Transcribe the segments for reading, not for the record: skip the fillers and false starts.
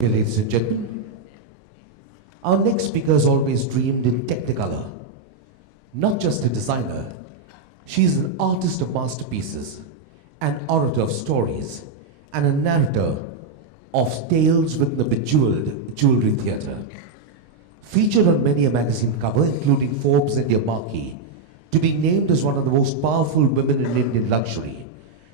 Ladies and gentlemen, our next speaker has always dreamed in Technicolor. Not just a designer, she is an artist of masterpieces, an orator of stories, and a narrator of tales within the bejeweled jewelry theatre. Featured on many a magazine cover, including Forbes India Marquee, to be named as one of the most powerful women in Indian luxury.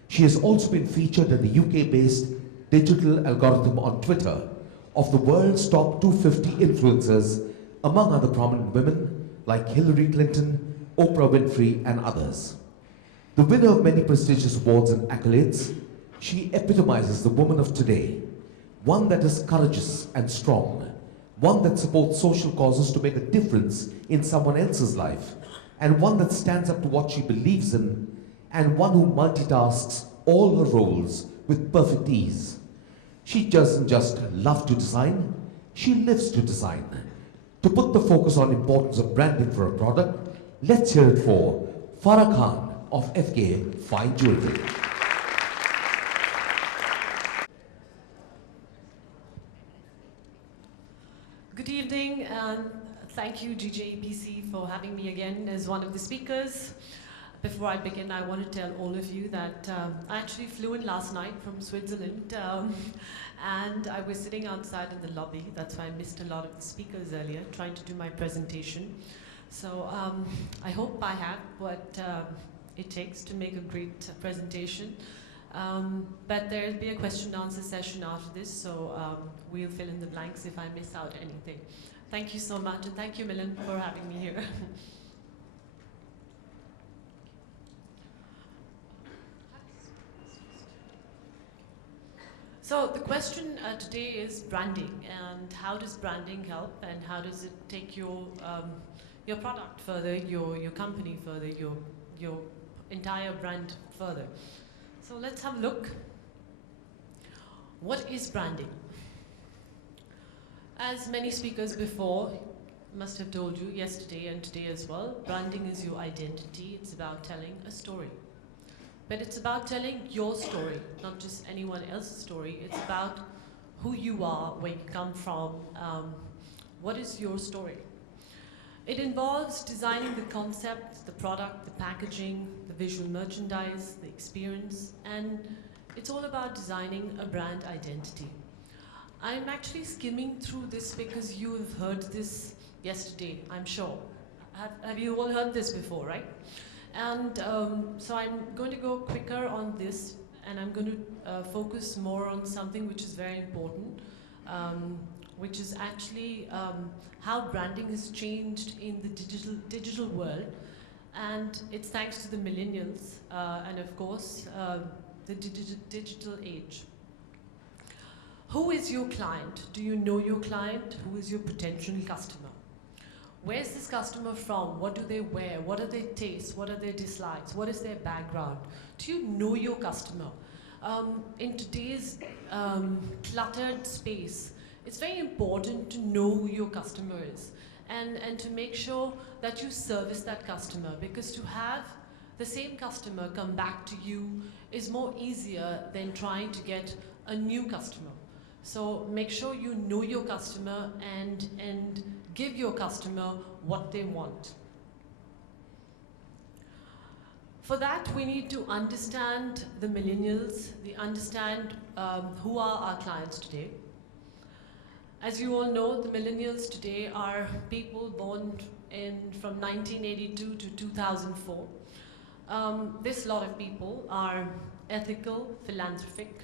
She has also been featured in the UK-based digital algorithm on Twitter of the world's top 250 influencers, among other prominent women like Hillary Clinton, Oprah Winfrey, and others. The winner of many prestigious awards and accolades, she epitomizes the woman of today, one that is courageous and strong, one that supports social causes to make a difference in someone else's life, and one that stands up to what she believes in, and one who multitasks all her roles with perfect ease. She doesn't just love to design, she lives to design. To put the focus on importance of branding for a product, let's hear it for Farah Khan of FK Fine Jewellery. Good evening, and thank you GJEPC for having me again as one of the speakers. Before I begin, I want to tell all of you that I actually flew in last night from Switzerland, and I was sitting outside in the lobby. That's why I missed a lot of the speakers earlier, trying to do my presentation. So I hope I have what it takes to make a great presentation. But there'll be a question and answer session after this, so we'll fill in the blanks if I miss out anything. Thank you so much, and thank you, Milan, for having me here. So the question today is branding, and how does branding help, and how does it take your product further, your company further, your entire brand further. So let's have a look. What is branding? As many speakers before must have told you yesterday and today as well, branding is your identity. It's about telling a story. But it's about telling your story, not just anyone else's story. It's about who you are, where you come from, what is your story. It involves designing the concept, the product, the packaging, the visual merchandise, the experience, and it's all about designing a brand identity. I'm actually skimming through this because you have heard this yesterday, I'm sure. Have you all heard this before, right? And so I'm going to go quicker on this, and I'm going to focus more on something which is very important, which is actually how branding has changed in the digital world. And it's thanks to the millennials, and of course, the digital age. Who is your client? Do you know your client? Who is your potential customer? Where's this customer from? What do they wear? What are their tastes? What are their dislikes? What is their background? Do you know your customer? In today's cluttered space, it's very important to know who your customer is and to make sure that you service that customer, because to have the same customer come back to you is more easier than trying to get a new customer. So make sure you know your customer and give your customer what they want. For that, we need to understand the millennials, understand who are our clients today. As you all know, the millennials today are people born from 1982 to 2004. This lot of people are ethical, philanthropic,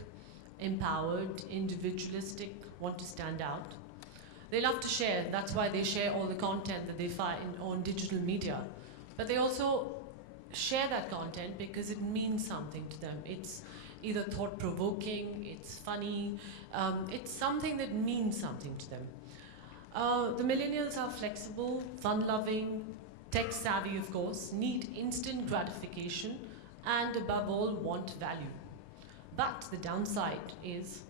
empowered, individualistic, want to stand out. They love to share. That's why they share all the content that they find on digital media. But they also share that content because it means something to them. It's either thought-provoking, it's funny, it's something that means something to them. The millennials are flexible, fun-loving, tech-savvy, of course, need instant gratification, and above all, want value. But the downside is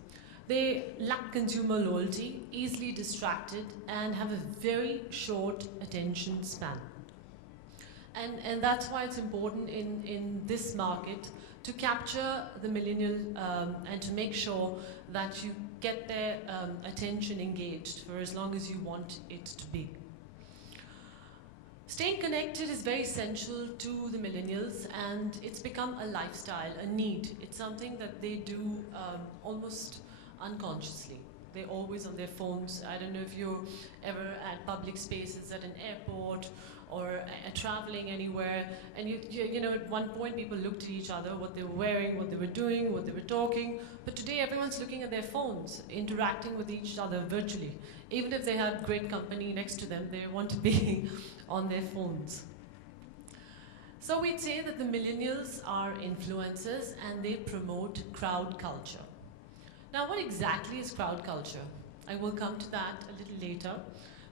they lack consumer loyalty, easily distracted, and have a very short attention span. And that's why it's important in this market to capture the millennial and to make sure that you get their attention engaged for as long as you want it to be. Staying connected is very essential to the millennials, and it's become a lifestyle, a need. It's something that they do almost unconsciously. They're always on their phones. I don't know if you're ever at public spaces, at an airport, or traveling anywhere, and you know, at one point people looked at each other, what they were wearing, what they were doing, what they were talking, but today everyone's looking at their phones, interacting with each other virtually. Even if they have great company next to them, they want to be on their phones. So we'd say that the millennials are influencers and they promote crowd culture. Now, what exactly is crowd culture? I will come to that a little later,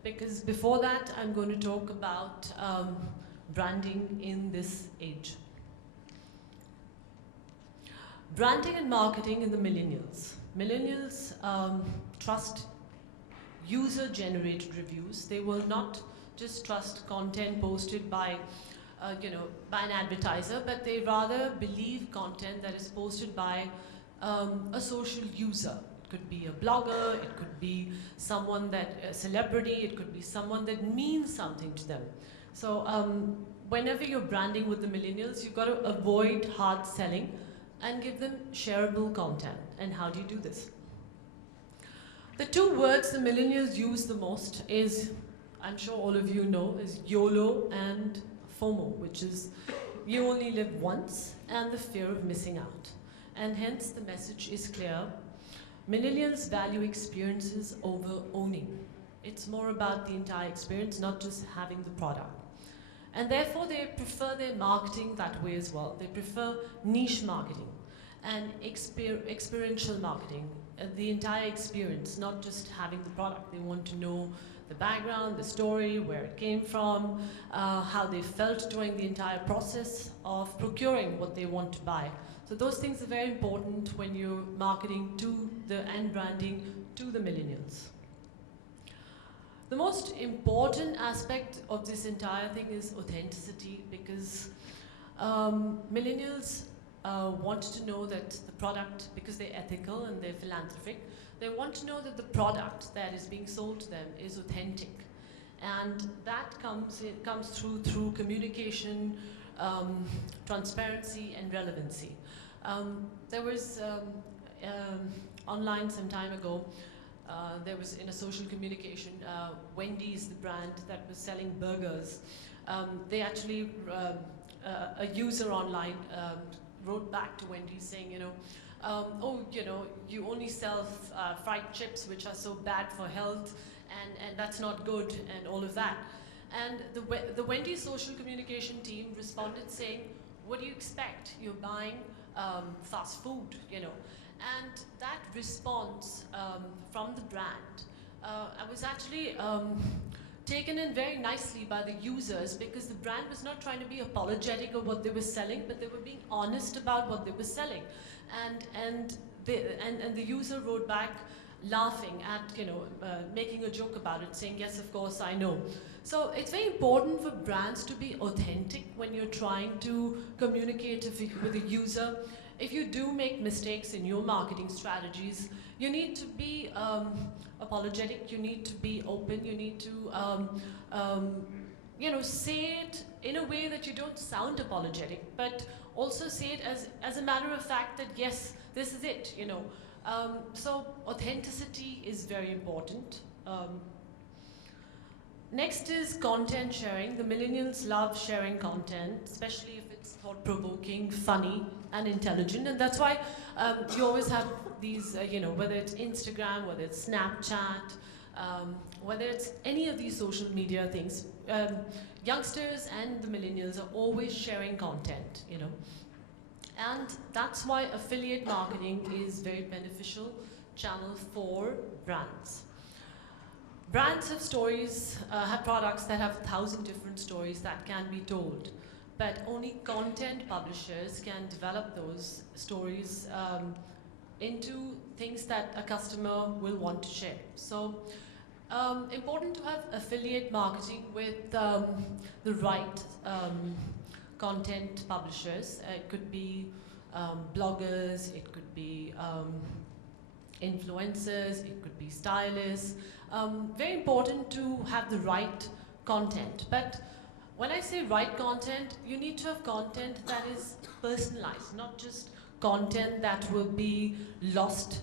because before that, I'm going to talk about branding in this age. Branding and marketing in the millennials. Millennials trust user-generated reviews. They will not just trust content posted by, by an advertiser, but they rather believe content that is posted by a social user. It could be a blogger, it could be someone a celebrity, it could be someone that means something to them. So whenever you're branding with the millennials, you've got to avoid hard selling and give them shareable content. And how do you do this? The two words the millennials use the most is, I'm sure all of you know, is YOLO and FOMO, which is you only live once, and the fear of missing out. And hence the message is clear. Millennials value experiences over owning. It's more about the entire experience, not just having the product. And therefore they prefer their marketing that way as well. They prefer niche marketing and experiential marketing, the entire experience, not just having the product. They want to know the background, the story, where it came from, how they felt during the entire process of procuring what they want to buy. So those things are very important when you're marketing and branding to the millennials. The most important aspect of this entire thing is authenticity, because millennials want to know that the product, because they're ethical and they're philanthropic, they want to know that the product that is being sold to them is authentic. And that comes through communication, transparency, and relevancy. There was online some time ago, there was in a social communication, Wendy's, the brand that was selling burgers. They actually, a user online wrote back to Wendy's saying, you only sell fried chips, which are so bad for health, and that's not good, and all of that. And the Wendy's social communication team responded saying, what do you expect? You're buying fast food, And that response from the brand, I was actually taken in very nicely by the users, because the brand was not trying to be apologetic of what they were selling, but they were being honest about what they were selling. And the user wrote back laughing at, making a joke about it, saying, yes, of course, I know. So it's very important for brands to be authentic when you're trying to communicate with a user. If you do make mistakes in your marketing strategies, you need to be apologetic, you need to be open, you need to say it in a way that you don't sound apologetic, but also say it as a matter of fact that, yes, this is it, So authenticity is very important. Next is content sharing. The millennials love sharing content, especially if it's thought-provoking, funny, and intelligent. And that's why you always have these, whether it's Instagram, whether it's Snapchat, whether it's any of these social media things, youngsters and the millennials are always sharing content, And that's why affiliate marketing is a very beneficial channel for brands. Brands have stories, have products that have 1,000 different stories that can be told, but only content publishers can develop those stories into things that a customer will want to share. So important to have affiliate marketing with the right content publishers. It could be bloggers, it could be influencers, it could be stylists. Very important to have the right content. But when I say right content, you need to have content that is personalized, not just content that will be lost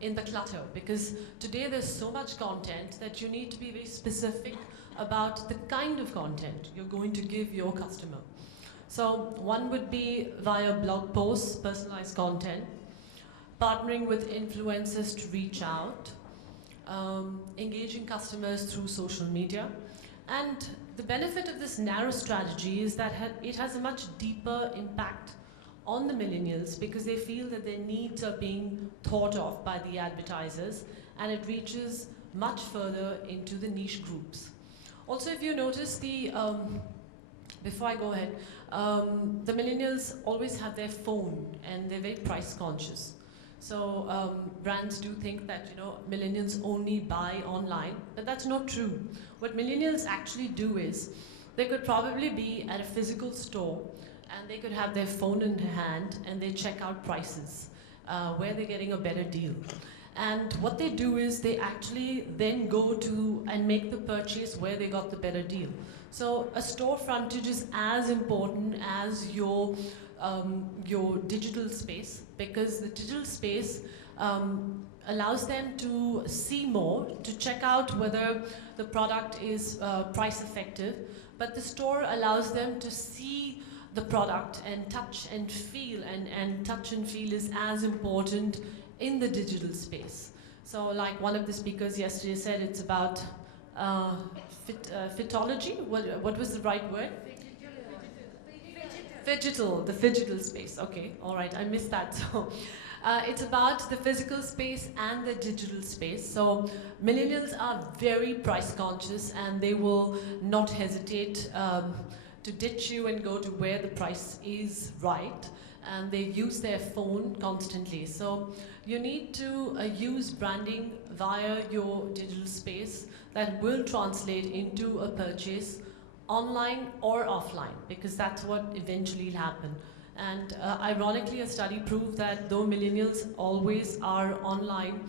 in the clutter. Because today there's so much content that you need to be very specific about the kind of content you're going to give your customer. So one would be via blog posts, personalized content, partnering with influencers to reach out, engaging customers through social media. And the benefit of this narrow strategy is that it has a much deeper impact on the millennials because they feel that their needs are being thought of by the advertisers, and it reaches much further into the niche groups. Also, if you notice before I go ahead, the millennials always have their phone and they're very price conscious. So brands do think that millennials only buy online, but that's not true. What millennials actually do is they could probably be at a physical store and they could have their phone in hand and they check out prices, where they're getting a better deal. And what they do is they actually then go to and make the purchase where they got the better deal. So a store frontage is as important as your digital space, because the digital space allows them to see more, to check out whether the product is price effective, but the store allows them to see the product and touch and feel, and touch and feel is as important in the digital space. So like one of the speakers yesterday said, it's about fitology. What was the right word? Phygital, the phygital space. Okay, all right, I missed that. So it's about the physical space and the digital space. So millennials are very price conscious and they will not hesitate to ditch you and go to where the price is right. And they use their phone constantly. So you need to use branding via your digital space that will translate into a purchase online or offline, because that's what eventually will happen. And ironically, a study proved that though millennials always are online,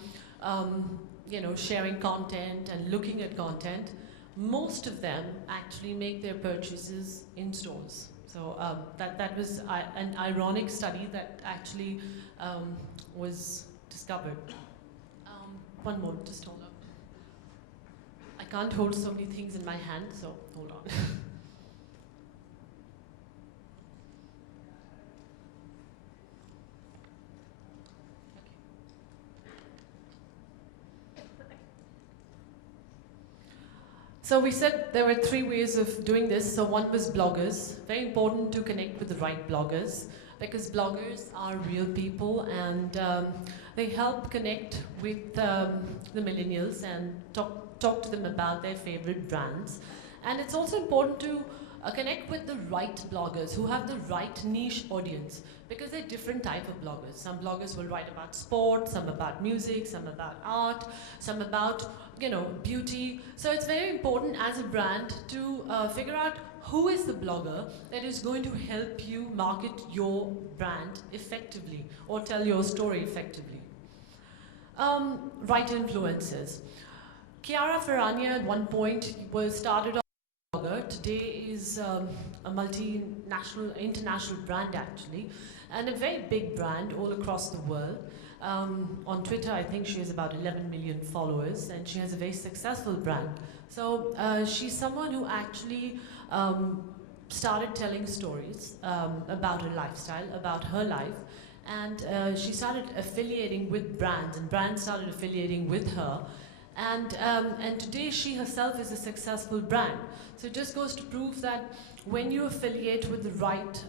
sharing content and looking at content, most of them actually make their purchases in stores. So that was an ironic study that actually was discovered. One more, just hold on. I can't hold so many things in my hand, so hold on. So we said there were 3 ways of doing this. So one was bloggers. Very important to connect with the right bloggers, because bloggers are real people and they help connect with the millennials and talk to them about their favorite brands. And it's also important to connect with the right bloggers who have the right niche audience, because there are different types of bloggers. Some bloggers will write about sport, some about music, some about art, some about beauty. So it's very important as a brand to figure out who is the blogger that is going to help you market your brand effectively or tell your story effectively. Right influencers. Chiara Ferragni at one point started off as a blogger. Today is a multinational, international brand actually, and a very big brand all across the world. On Twitter, I think she has about 11 million followers, and she has a very successful brand. So she's someone who actually started telling stories about her lifestyle, about her life, and she started affiliating with brands, and brands started affiliating with her. And today she herself is a successful brand. So it just goes to prove that when you affiliate with the right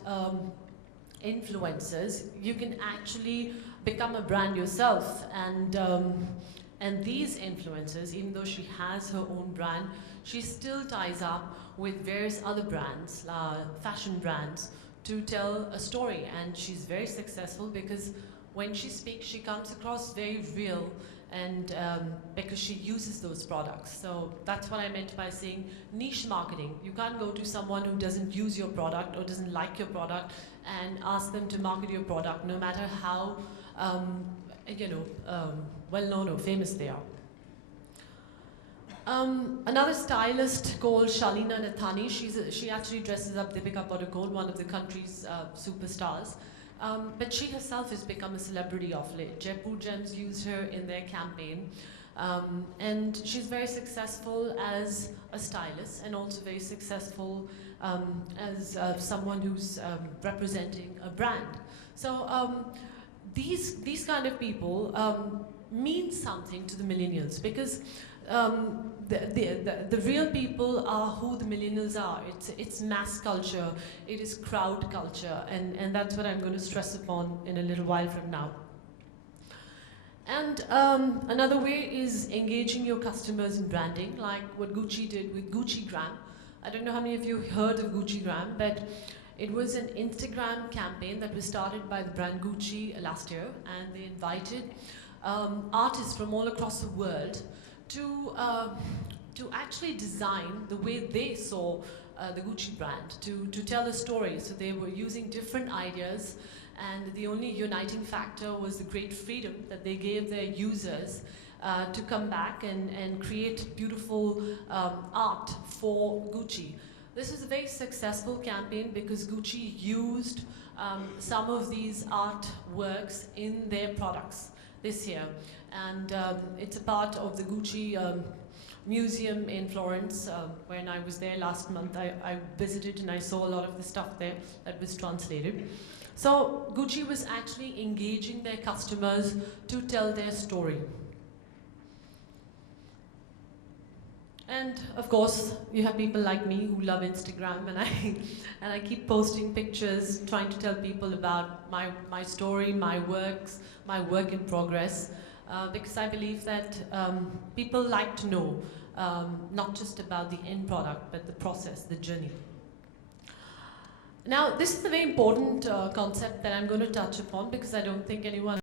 influencers, you can actually become a brand yourself. And these influencers, even though she has her own brand, she still ties up with various other brands, fashion brands, to tell a story. And she's very successful because when she speaks, she comes across very real, and because she uses those products. So that's what I meant by saying niche marketing. You can't go to someone who doesn't use your product or doesn't like your product and ask them to market your product, no matter how well known or famous they are. Another stylist called Shalina Nathani, she actually dresses up Deepika Padukone, one of the country's superstars. But she herself has become a celebrity of late. Jaipur Gems used her in their campaign. And she's very successful as a stylist and also very successful as someone who's representing a brand. So these kind of people mean something to the millennials because the real people are who the millennials are. It's mass culture, it is crowd culture, and that's what I'm going to stress upon in a little while from now. And another way is engaging your customers in branding, like what Gucci did with GucciGram. I don't know how many of you heard of GucciGram, but it was an Instagram campaign that was started by the brand Gucci last year, and they invited artists from all across the world to actually design the way they saw the Gucci brand, to tell a story. So they were using different ideas, and the only uniting factor was the great freedom that they gave their users to come back and create beautiful art for Gucci. This was a very successful campaign because Gucci used some of these artworks in their products this year. And it's a part of the Gucci museum in Florence. When I was there last month, I visited and I saw a lot of the stuff there that was translated. So Gucci was actually engaging their customers to tell their story. And of course, you have people like me who love Instagram, and I keep posting pictures, trying to tell people about my story, my work in progress, because I believe that people like to know not just about the end product, but the process, the journey. Now, this is a very important concept that I'm going to touch upon because I don't think anyone